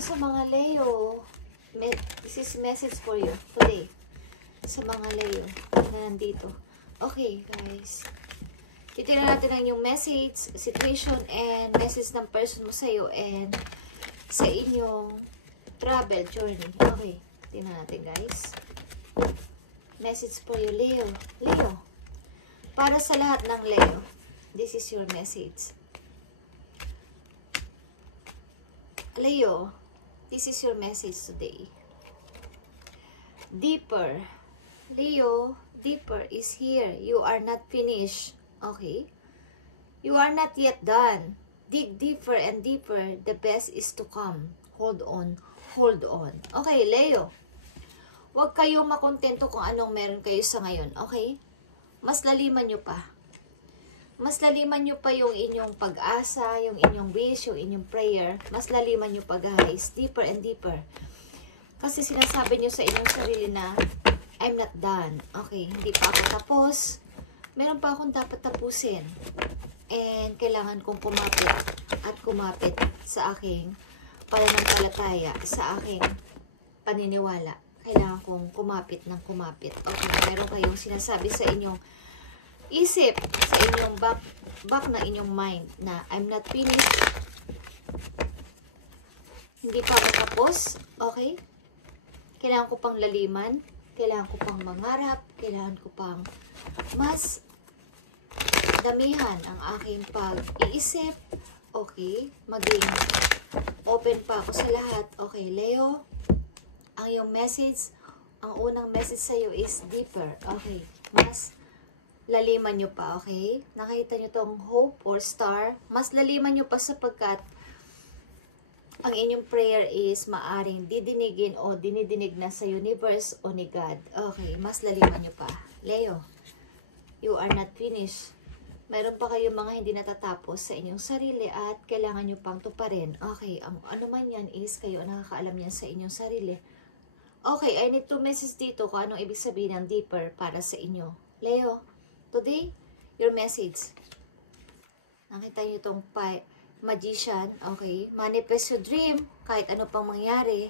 sa mga Leo, this is message for you today. Sa mga Leo na nandito. Okay, guys. Titignan natin ang yung message, situation, and message ng person mo sa'yo and sa inyong travel journey. Okay, tingnan natin, guys. Message for you, Leo. Leo. Para sa lahat ng Leo, this is your message. Leo, this is your message today. Deeper. Leo, deeper is here. You are not finished. Okay? You are not yet done. Dig deeper and deeper. The best is to come. Hold on. Hold on. Okay, Leo. Huwag kayong makontento kung anong meron kayo sa ngayon. Okay? Mas laliman nyo pa. Mas laliman nyo pa yung inyong pag-asa, yung inyong wish, yung inyong prayer. Mas laliman nyo pa, guys. Deeper and deeper. Kasi sinasabi nyo sa inyong sarili na, I'm not done. Okay, hindi pa ako tapos. Meron pa akong dapat tapusin. And kailangan kong kumapit at kumapit sa aking pananampalataya, sa aking paniniwala. Kailangan kong kumapit ng kumapit. Okay, meron kayong sinasabi sa inyong isip, sa inyong back ng inyong mind na I'm not finished. Hindi pa ako tapos. Okay? Kailangan ko pang laliman. Kailangan ko pang mangarap. Kailangan ko pang mas damihan ang aking pag-iisip. Okay? Maging open pa ako sa lahat. Okay, Leo? Ang iyong message, ang unang message sa'yo is deeper. Okay? Mas laliman nyo pa, okay? Nakita nyo tong hope or star. Mas laliman nyo pa sapagkat ang inyong prayer is maaring didinigin o dinidinig na sa universe o ni God. Okay, mas laliman nyo pa. Leo, you are not finished. Meron pa kayong mga hindi natatapos sa inyong sarili at kailangan nyo pang tuparin. Okay, ang ano man yan is kayo nakakaalam yan sa inyong sarili. Okay, I need to message dito kung anong ibig sabihin ng deeper para sa inyo. Leo, today, your message. Nakita niyo itong magician, okay? Manifest your dream, kahit ano pang mangyari,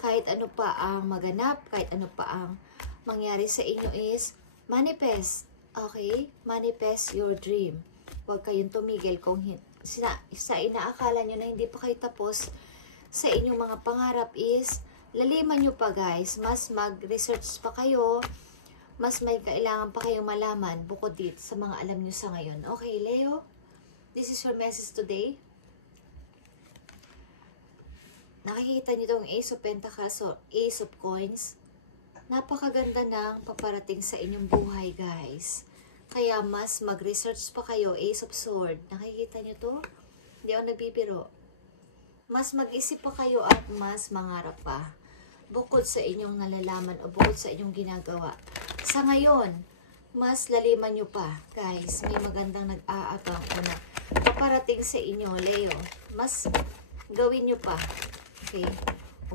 kahit ano pa ang maganap, kahit ano pa ang mangyari sa inyo is manifest, okay? Manifest your dream. Huwag kayong tumigil kung sa inaakala nyo na hindi pa kayo tapos sa inyong mga pangarap is laliman nyo pa, guys. Mas mag-research pa kayo. Mas may kailangan pa kayong malaman bukod dito sa mga alam nyo sa ngayon. Okay, Leo? This is your message today. Nakikita nyo itong Ace of Pentacles o Ace of Coins. Napakaganda ng paparating sa inyong buhay, guys. Kaya mas mag-research pa kayo. Ace of Sword. Nakikita nyo to? Hindi ako nagbibiro. Mas mag-isip pa kayo at mas mangarap pa. Bukod sa inyong nalalaman o bukod sa inyong ginagawa. Sa ngayon, mas laliman nyo pa, guys. May magandang nag-aabang o na paparating sa inyo, Leo. Mas gawin nyo pa. Okay?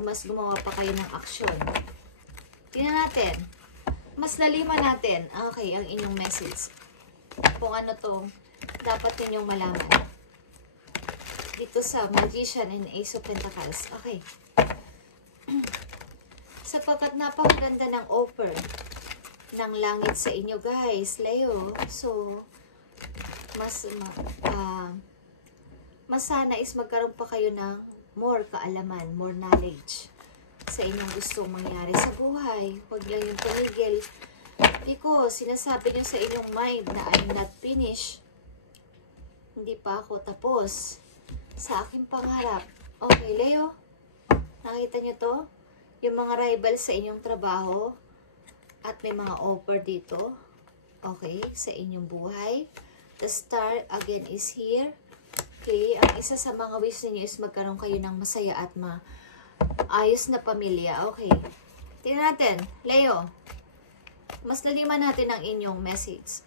O mas gumawa pa kayo ng aksyon. Tingnan natin. Mas laliman natin. Okay, ang inyong message. Kung ano to dapat ninyong malaman. Dito sa Magician and Ace of Pentacles. Okay. Sapagkat napakaganda ng offer ng langit sa inyo, guys, Leo. So, mas sana is magkaroon pa kayo ng more kaalaman, more knowledge sa inyong gustong mangyari sa buhay. Huwag lang yung tumigil. Because, sinasabi nyo sa inyong mind na I'm not finished. Hindi pa ako tapos sa aking pangarap. Okay, Leo? Nakita nyo to? Yung mga rival sa inyong trabaho at may mga offer dito. Okay, sa inyong buhay. The star again is here. Okay, ang isa sa mga wish niyo is magkaroon kayo ng masaya at maayos na pamilya. Okay. Tingnan natin, Leo. Mas laliman natin ang inyong message.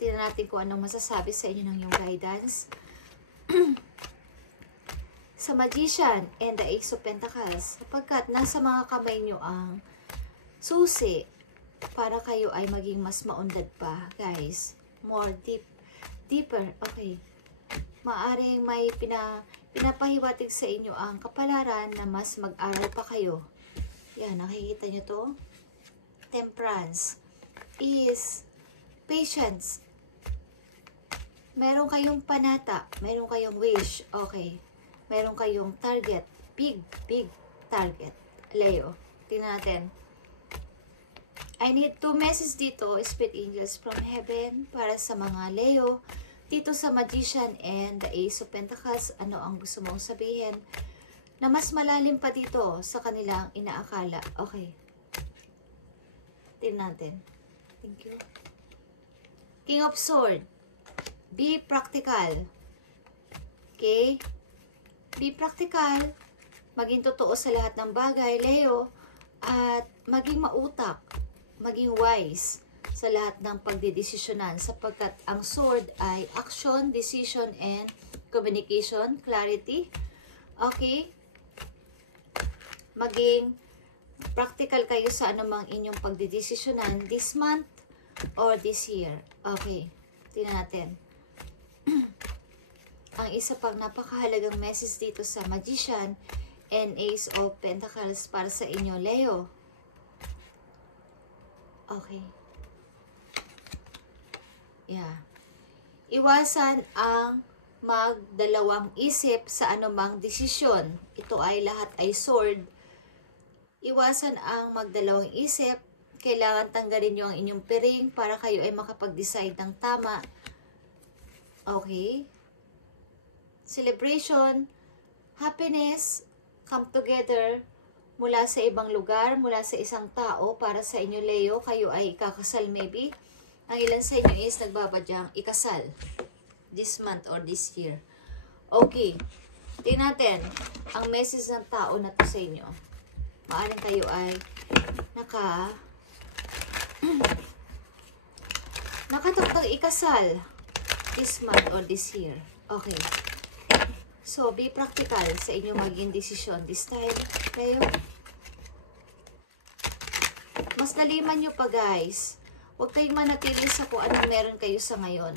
Tingnan natin kung anong masasabi sa inyo ng yung guidance. Sa Magician and the Ace of Pentacles, sapagkat nasa mga kamay nyo ang susi para kayo ay maging mas maunlad pa, guys. More deeper. Okay. Maaring may pinapahiwatig sa inyo ang kapalaran na mas mag-aral pa kayo. Yan, nakikita nyo to? Temperance is patience. Meron kayong panata, meron kayong wish, okay. Meron kayong target, big target. Leo, tingnan natin. I need 2 messages dito, Spirit Angels from Heaven, para sa mga Leo. Dito sa Magician and the Ace of Pentacles, ano ang gusto mong sabihin na mas malalim pa dito sa kanilang inaakala. Okay. Tingnan natin. Thank you. King of Swords. Be practical. Okay? Be practical. Maging totoo sa lahat ng bagay, Leo. At maging mautak. Maging wise sa lahat ng pagdidesisyonan sapagkat ang sword ay action, decision, and communication, clarity. Okay? Maging practical kayo sa anumang inyong pagdidesisyonan this month or this year. Okay. Tingnan natin. Ang isa pang napakahalagang message dito sa Magician and Ace of Pentacles para sa inyo, Leo. Okay. Yeah. Iwasan ang magdalawang isip sa anumang desisyon. Ito ay lahat ay sword. Iwasan ang magdalawang isip. Kailangan tanggalin nyo ang inyong piring para kayo ay makapag-decide ng tama. Okay. Celebration, happiness, come together, mula sa ibang lugar, mula sa isang tao, para sa inyo, Leo, kayo ay ikakasal maybe. Ang ilan sa inyo is nagbabadyang ikasal this month or this year. Okay. Tingnan natin ang message ng tao na to sa inyo. Maaring kayo ay nakatakdang ikasal this month or this year. Okay. So, be practical sa inyong maging desisyon this time. Leo. Mas naliman nyo pa, guys. Huwag kayong manatili sa kung anong meron kayo sa ngayon.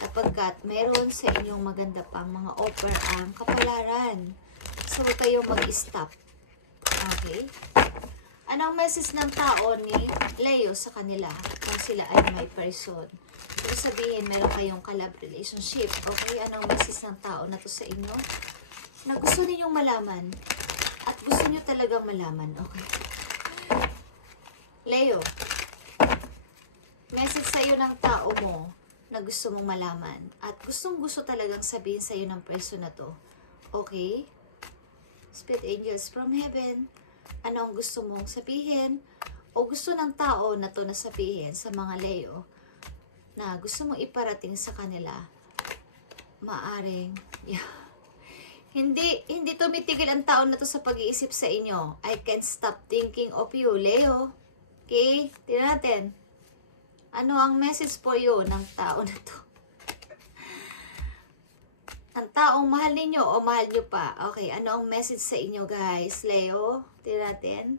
Kapagkat meron sa inyong maganda pang mga offer ang kapalaran. So, huwag kayong mag-stop. Okay? Anong message ng tao ni Leo sa kanila kung sila ay may person? Kung sabihin, meron kayong collab relationship. Okay? Anong message ng tao na to sa inyo? Na gusto ninyong malaman. At gusto nyo talagang malaman. Okay? Leo, message sa'yo ng tao mo na gusto mong malaman. At gustong-gusto talagang sabihin sa'yo ng person na to. Okay? Spirit Angels from Heaven, ano ang gusto mong sabihin? O gusto ng tao na to na sabihin sa mga Leo na gusto mong iparating sa kanila? Maaring, Hindi tumitigil ang tao na to sa pag-iisip sa inyo. I can't stop thinking of you, Leo. Okay? Tignan natin. Ano ang message for you ng tao na to? Ang taong mahal ninyo o mahal nyo pa? Okay, ano ang message sa inyo, guys? Leo, tignan natin.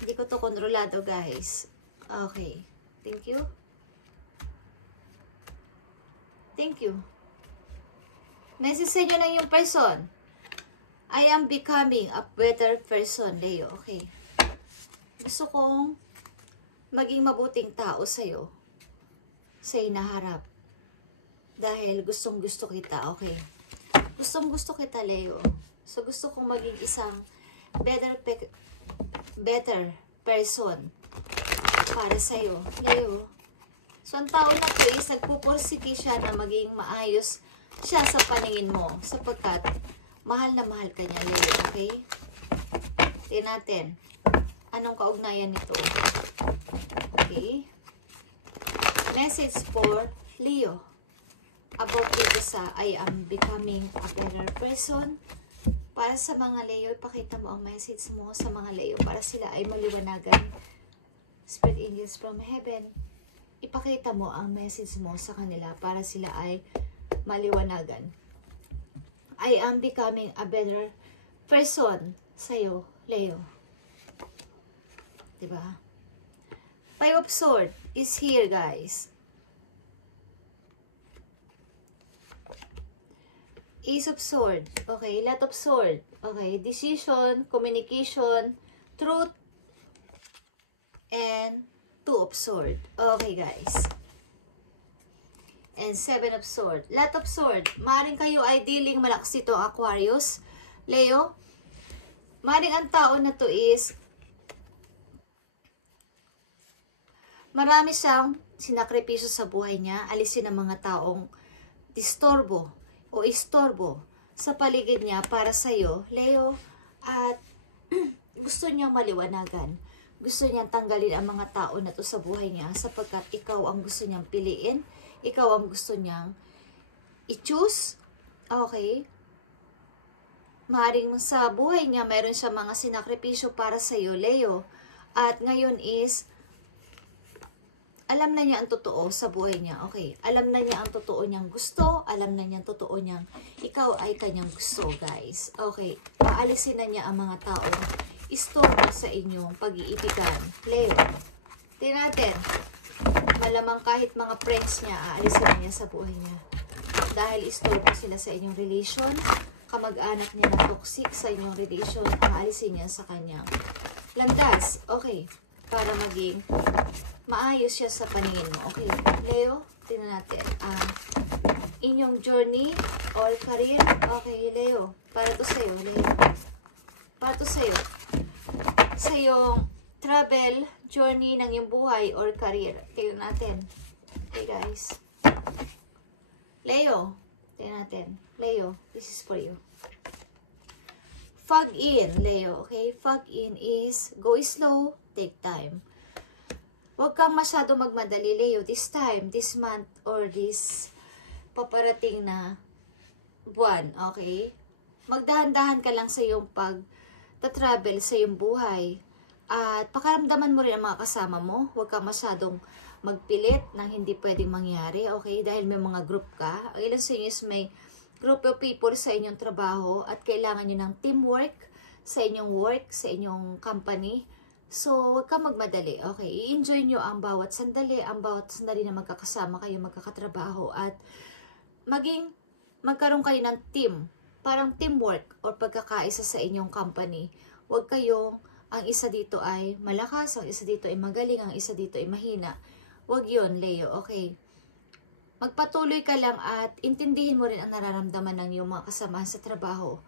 Hindi ko to kontrolado, guys. Okay. Thank you. Thank you. Message sa inyo ng yung person. I am becoming a better person, Leo. Okay. Gusto kong maging mabuting tao sa'yo. Sa inaharap. Dahil gustong-gusto kita, okay. Gustong-gusto kita, Leo. So, gusto kong maging isang better person para sa'yo, Leo. So, ang tao na to is nagpupursiki siya na maging maayos siya sa paningin mo. Sapagkat, mahal na mahal ka niya, Leo, okay? Tingnan natin. Anong kaugnayan nito? Okay. Message for Leo. About dito sa I am becoming a better person. Para sa mga Leo, ipakita mo ang message mo sa mga Leo para sila ay maliwanagan. Spirit Angels from Heaven, ipakita mo ang message mo sa kanila para sila ay maliwanagan. I am becoming a better person sa'yo, Leo. Diba? Five of Swords is here, guys. Ace of Sword. Okay, Lot of Sword. Okay, decision, communication, truth, and Two of Sword. Okay, guys. And Seven of Sword. Lot of Sword. Maring kayo ay dealing malakas ito, Aquarius. Leo, maring ang tao na to is marami siyang sinakripisyo sa buhay niya. Alisin ang mga taong disturbo o istorbo sa paligid niya para sa'yo, Leo. At gusto niyang maliwanagan. Gusto niyang tanggalin ang mga tao na to sa buhay niya sapagkat ikaw ang gusto niyang piliin. Ikaw ang gusto niyang i-choose. Okay? Maaring sa buhay niya, mayroon siya mga sinakripisyo para sa'yo, Leo. At ngayon is, alam na niya ang totoo sa buhay niya. Okay. Alam na niya ang totoo niyang gusto. Alam na niya ang totoo niyang ikaw ay kanyang gusto, guys. Okay. Paalisin na niya ang mga taong istorbo sa inyong pag-iibigan. Leo. Tingnan natin. Malamang kahit mga friends niya, aalisin na niya sa buhay niya. Dahil istorbo sila sa inyong relation. Kamag-anak niya na toxic sa inyong relation. Aalisin niya sa kanyang landas. Okay. Para maging maayos siya sa paningin mo. Okay, Leo, tingnan natin ang inyong journey or career. Okay, Leo, para to sa'yo, Leo. Para to sa'yo. Sa iyong travel, journey ng iyong buhay or career. Tingnan natin. Okay, guys. Leo, tingnan natin. Leo, this is for you. Fog in, Leo. Okay, fog in is go slow, take time. Huwag kang masyado magmadali, Leo, this time, this month, or this paparating na buwan, okay? Magdahan-dahan ka lang sa iyong pag-travel sa iyong buhay. At pakaramdaman mo rin ang mga kasama mo. Huwag kang masyadong magpilit ng hindi pwedeng mangyari, okay? Dahil may mga group ka. Ang ilan sa inyo is may group of people sa inyong trabaho at kailangan nyo ng teamwork sa inyong work, sa inyong company. So, huwag kang magmadali. Okay, i-enjoy nyo ang bawat sandali na magkakasama kayo, magkakatrabaho, at magkaroon kayo ng team, parang teamwork or pagkakaisa sa inyong company. Huwag kayong, ang isa dito ay malakas, ang isa dito ay magaling, ang isa dito ay mahina. Huwag yun, Leo, okay? Magpatuloy ka lang at intindihin mo rin ang nararamdaman ng iyong mga kasamahan sa trabaho.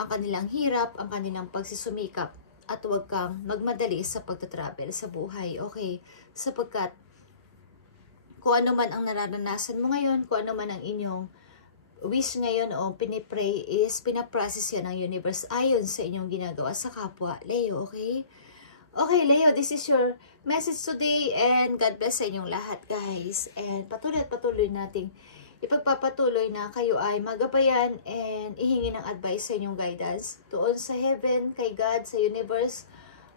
Ang kanilang hirap, ang kanilang pagsusumikap. At huwag kang magmadali sa pagtatravel sa buhay, okay? Sapagkat kung ano man ang nararanasan mo ngayon, kung ano man ang inyong wish ngayon o pinipray is pinaprocess yan ng universe ayon sa inyong ginagawa sa kapwa, Leo, okay? Okay, Leo, this is your message today and God bless sa inyong lahat, guys. And patuloy at patuloy nating ipagpapatuloy na kayo ay magabayan and ihingi ng advice sa inyong guidance doon sa heaven, kay God, sa universe,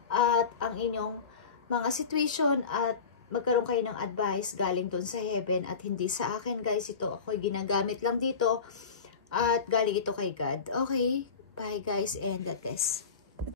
at ang inyong mga situation at magkaroon kayo ng advice galing doon sa heaven at hindi sa akin, guys. Ito ako'y ginagamit lang dito at galing ito kay God. Okay, bye guys and God bless.